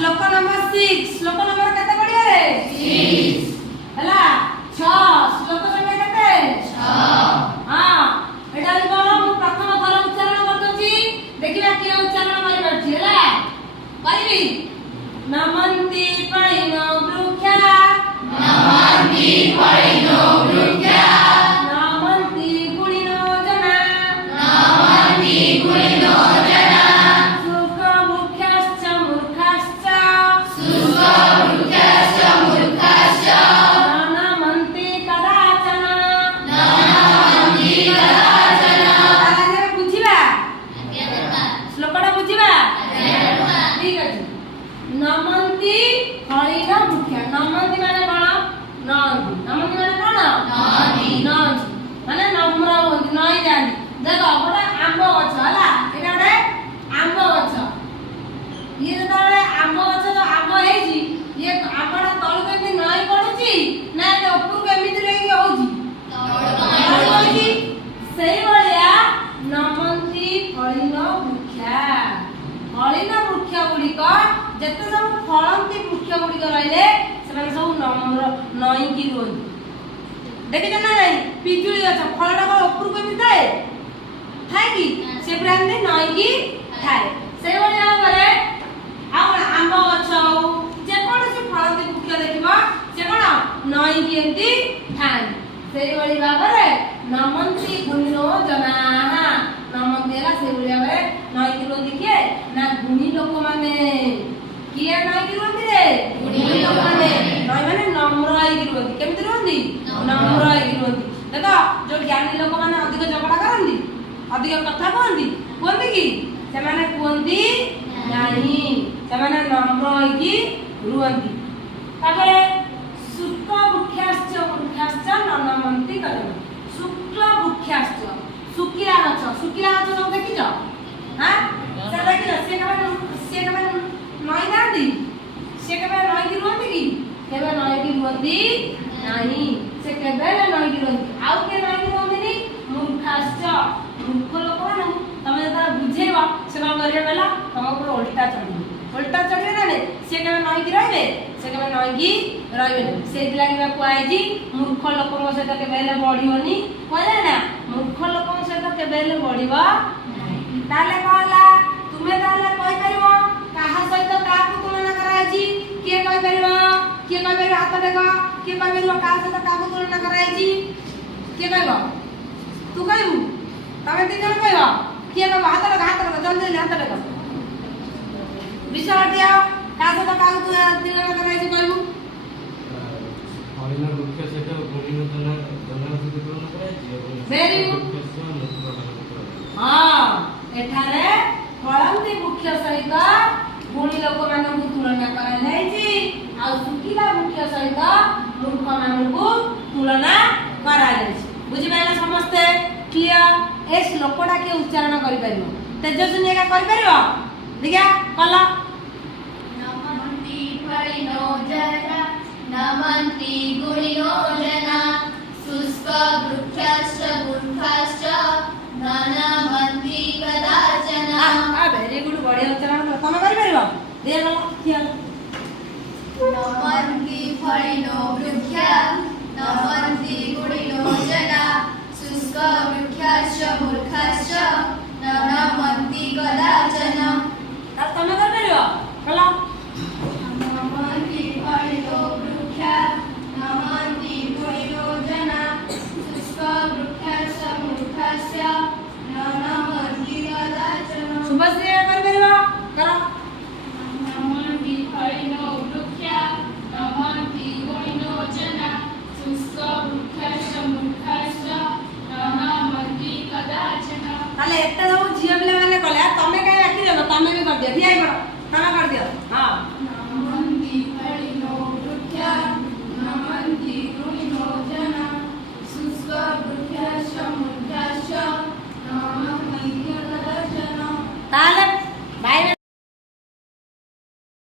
श्लोक नंबर 6 श्लोक नंबर कते पढिया रे 6 हला 6 श्लोक संख्या कते 6 हां एटा बोलो मु प्रथम थर उच्चारण कर दोची देखिबा कि उच्चारण मारि परछि हला करबी नमन्ति पळिनो वृक्षा नमन्ति पळिनो वृक्षा नमन्ति गुणिनो जना नमन्ति गुणिनो जना सुख मुख्यश्च मूर्खश्च सुख मुख्यश्च मूर्खश्च नमन्ति कदाचन नमन्ति कदाचन आगे बुझिबा श्लोकटा बुझिबा ठीक अछि नमन्ति फळिनो वृक्षा नमन्ति माने कोन नंदी नमन्ति माने कोन नंदी नंदी माने नम्र होंदी नई जानी देखो गोटे आंब गछ हला एटा गोटे आंब गछ ये जेतले आंब गछ जो आंब हेजी ये आंबटा तळु केमि नई पडुची ना ए उपरु केमिति लेके होउची तळु होउची सेही बलिया नमन्ति फळिनो वृक्षा फळिनो वृक्ष गुडिक जेते सब फळंती वृक्ष गुडिक रहिले सेमाने सब नम्र नई की रोंदी देखिछ ना नहीं पिजुली गछ फळटा को उपरु केमि थाए थाए कि से ब्रांडे नई की थाए से बलिया बरे आ आंब गछ जे कोन से फळंती वृक्ष देखिबा से कोन नई की एंती थाए से बली बाबरे नमन्ति गुणिनो जनाहा नमन्ति एला से बलिया बरे नई की रोंदी के ना गुणी लोक माने किए नई की रोंदी रे गुणी लोक माने नई माने नम्र आई की रोंदी केमति रोंदी नम्र आई की रोंदी देखो जो ज्ञानी लोक माने अधिक झगड़ा करंदी अधिक कथा कोंदी की से माने कोंदी नाही से माने नम्र आई की रुंदी तापरे शुक्ल वृक्षाश्च मूर्खाश्च नमन्ति कदम शुक्ल वृक्षाश्च सुकिला गछ सब देखिछ हां से देखिछ से केबे नई नांदी से केबे नई की रुंदी की केबे नई की रुंदी नाही से केबे नई की रुंदी आउ के नई की रुंदी मूर्खाश्च मूर्ख लोक माने तमे जता बुझेबा से न करिया बेला तम ऊपर उल्टा चढ़िबे ना से केबे नई की रहबे से केबे नई की रहबे से दिलागी बा कुआई जी मूर्ख लोकन सहित केबे बढ़िबनी कहले ना मूर्ख लोकन सहित केबे बढ़िबा ताले कहला तुमे ताले कहि परिबो काहा सहित काकू तुलना कराइजी के कहि परिबो हाथ देखो के कहि परिबो काहा सहित काकू तुलना कराइजी के कहबो तू कहबू तमे तीन जण कहबो के कहबो हाथ देखो जल्दी हाथ देखो विचार दिया काहा सहित काकू तुलना कराइजी कहबू फळिनो वृक्ष सहित गुणिनो जना सहित तुलना कराइजी वेरी गुड हां एठारे फळंती वृक्ष सहित गुणी लोक मानकु तुलना करा जायछि आ सुकिला वृक्ष सहित मूर्ख मानकु तुलना करा जायछि बुझि पाइला समस्ते क्लियर ए श्लोकटा के उच्चारण करि परिबो तेजस्विनी एका करि परिबो देखिया कला नमन्ति फळिनो जना नमन्ति गुणिनो जना शुष्क वृक्षश्च मूर्खश्च नमन्ति कदाचन वेरी गुड बढ़िया उच्चारण तमे करि परिबो दे गला नमन्ति फळिनो वृक्षा नमन्ति गुणिनो जना शुष्क वृक्षश्च मूर्खश्च नमन्ति कदाचन